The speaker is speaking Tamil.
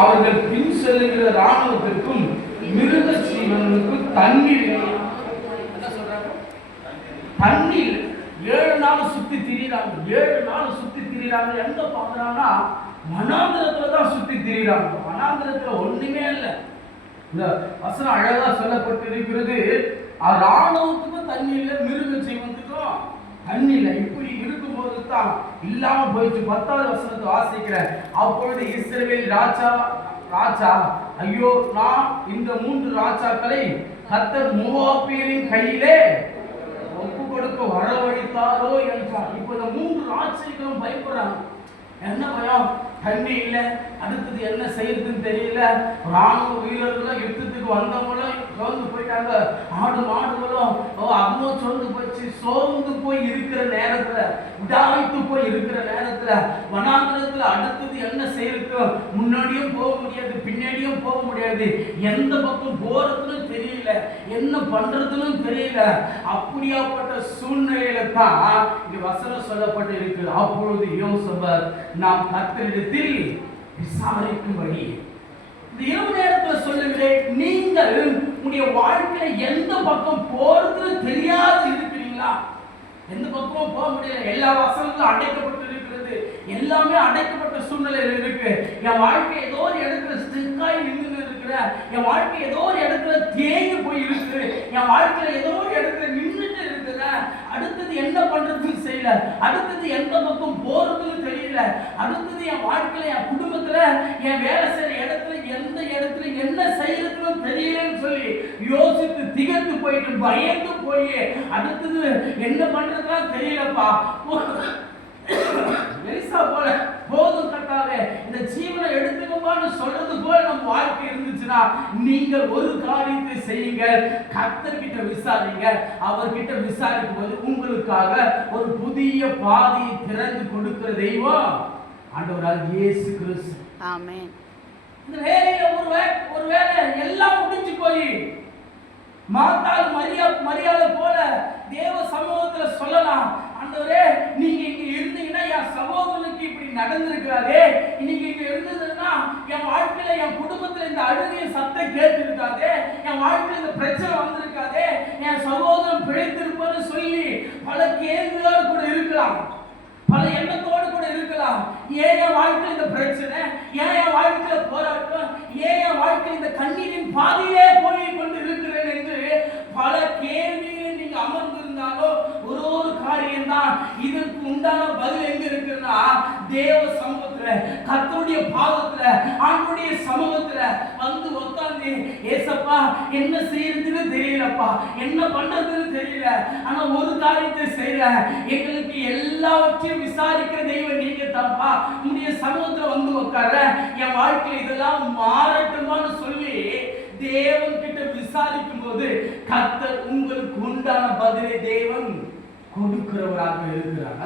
அவர்கள் பின் செல்லுகிற ராணுவத்திற்கும் மிருக ஜீவனுக்கும் தண்ணீர் சொல்றாங்க? தண்ணீர். ஏழு நாள் சுத்தி திரியிறாங்க. ஏழு நாள் சுத்தி திரியிறாங்க. எங்க பாக்குறாங்கன்னா வனாந்திரத்துல தான் சுத்தி திரியிறாங்க. வனாந்திரத்துல ஒண்ணுமே இல்லை. இந்த வசனம் அழகா சொல்லப்பட்டு இருக்கிறது ராணுவத்துக்கும் தண்ணி இல்லை மிருக ஜீவனத்துக்கும் தண்ணி இல்லை. இப்படி இருக்கும்போது இல்லாம போயிடுச்சு பத்தாவது வசனத்தை வாசிக்கிறேன். அப்பொழுது இஸ்ரேல் ராஜா ராஜா ஐயோ நான் இந்த மூன்று ராஜாக்களை கத்தர் மோவாப்பியரின் கையிலே ஒப்பு கொடுக்க வரவழைத்தாரோ என்றார். இப்போ இந்த மூன்று ராஜ்யங்களும் பயப்படுறாங்க. என்ன பயம்? தண்ணி இல்லை. அடுத்தது என்ன செய்யறதுன்னு தெரியல. ராணுவ வீரர்களும் யுத்தத்துக்கு வந்தவங்களும் சோர்ந்து போயிட்டாங்க. ஆடு மாடுகளும் சோர்ந்து போச்சு சோர்ந்து போய் இருக்கிற நேரத்துல உடாய்த்து போய் இருக்கிற நேரத்துல வனாந்திரத்துல அடுத்தது என்ன செய்யறது முன்னாடியும் போக முடியாது பின்னாடியும் போக முடியாது எந்த பக்கம் போறதுன்னு தெரியல என்ன பண்றதுன்னு தெரியல அப்படியாப்பட்ட சூழ்நிலையில தான் இங்க வசனம் சொல்லப்பட்டு இருக்கு அப்பொழுது யோசபர் நாம் கத்தரிடத்தில் விசாரிக்கும்படி. இந்த இரவு நேரத்தில் சொல்லுகிறேன் நீங்கள் உங்களுடைய வாழ்க்கையில எந்த பக்கம் போறது தெரியாது இருக்கிறீங்களா? எந்த பக்கமும் போக முடியல. எல்லா வசனங்களும் அடைக்கப்பட்டு இருக்கிறது எல்லாமே அடைக்கப்பட்ட சூழ்நிலையில் இருக்கு. என் வாழ்க்கை ஏதோ ஒரு இடத்துல ஸ்டிக்காய் நின்று இருக்கிற என் வாழ்க்கை ஏதோ ஒரு இடத்துல தேங்கி போய் இருக்கு என் வாழ்க்கையில ஏதோ ஒரு இடத்துல நின்றுட்டு இருக்கிற அடுத்தது என்ன தெரியல. அடுத்தது எந்த பக்கம் போறதுன்னு தெரியல. அடுத்தது என் வாழ்க்கையில என் குடும்பத்துல என் வேலை செய்யற இடத்துல எந்த இடத்துல என்ன செய்யறதுன்னு தெரியலன்னு சொல்லி யோசித்து திகத்து போயிட்டு பயந்து போய். அடுத்தது என்ன பண்றதுலாம் தெரியலப்பா. நீங்கள் ஒரு காரியத்தை செய்யுங்க. கர்த்தர்கிட்ட விசாரிங்க. அவர்கிட்ட விசாரிக்கும் போது உங்களுக்காக ஒரு புதிய பாதையை திறந்து கொடுக்கிற தெய்வம் ஆண்டவரால் இயேசு கிறிஸ்து. ஆமென். இந்த வேலையில ஒரு ஒரு வேலை எல்லாம் முடிஞ்சு போய் மாத்தாள் மரியா மரியாதை போல தேவ சமூகத்துல சொல்லலாம் ஆண்டவரே நீங்க இங்க இருந்தீங்கன்னா என் சகோதரனுக்கு இப்படி நடந்திருக்காதே நீங்க இங்க இருந்ததுன்னா என் வாழ்க்கையில என் குடும்பத்துல இந்த அழுகைய சத்தம் கேட்டு இருக்காதே என் வாழ்க்கையில இந்த பிரச்சனை வந்திருக்காதே என் சகோதரன் பிழைத்திருப்பது சொல்லி பல கேள்விகளோடு கூட இருக்கலாம். பல எண்ணத்தோடு கூட இருக்கலாம். ஏன் என் வாழ்க்கையில் இந்த பிரச்சனை? ஏன் என் வாழ்க்கையில் போராட்டம்? ஏன் என் வாழ்க்கையில் இந்த கண்ணீரின் பாதையே போய் கொண்டு இருக்கிறேன் என்று பல கேள்விகள் நீங்க அமர்ந்திருந்தாலும் ஒரு ஒரு காரியம் தான் இதற்கு உண்டான பதில் எங்க இருக்குன்னா தேவ சமூகத்துல கத்தருடைய பாதத்துல ஆண்டுடைய உட்கார்ந்து ஏசப்பா என்ன செய்யறதுன்னு தெரியலப்பா. என்ன பண்றதுன்னு தெரியல. ஆனா ஒரு காரியத்தை செய்யற எங்களுக்கு எல்லாவற்றையும் விசாரிக்கிற தெய்வம் நீங்க தான்ப்பா உங்களுடைய சமூகத்துல வந்து உட்கார என் வாழ்க்கையில இதெல்லாம் மாறட்டுமான்னு சொல்லி தேவன் கிட்ட விசாரிக்கும் போது கர்த்தர் உங்களுக்கு உண்டான பதிலை தேவன் கொடுக்கிறவராக இருக்கிறார்.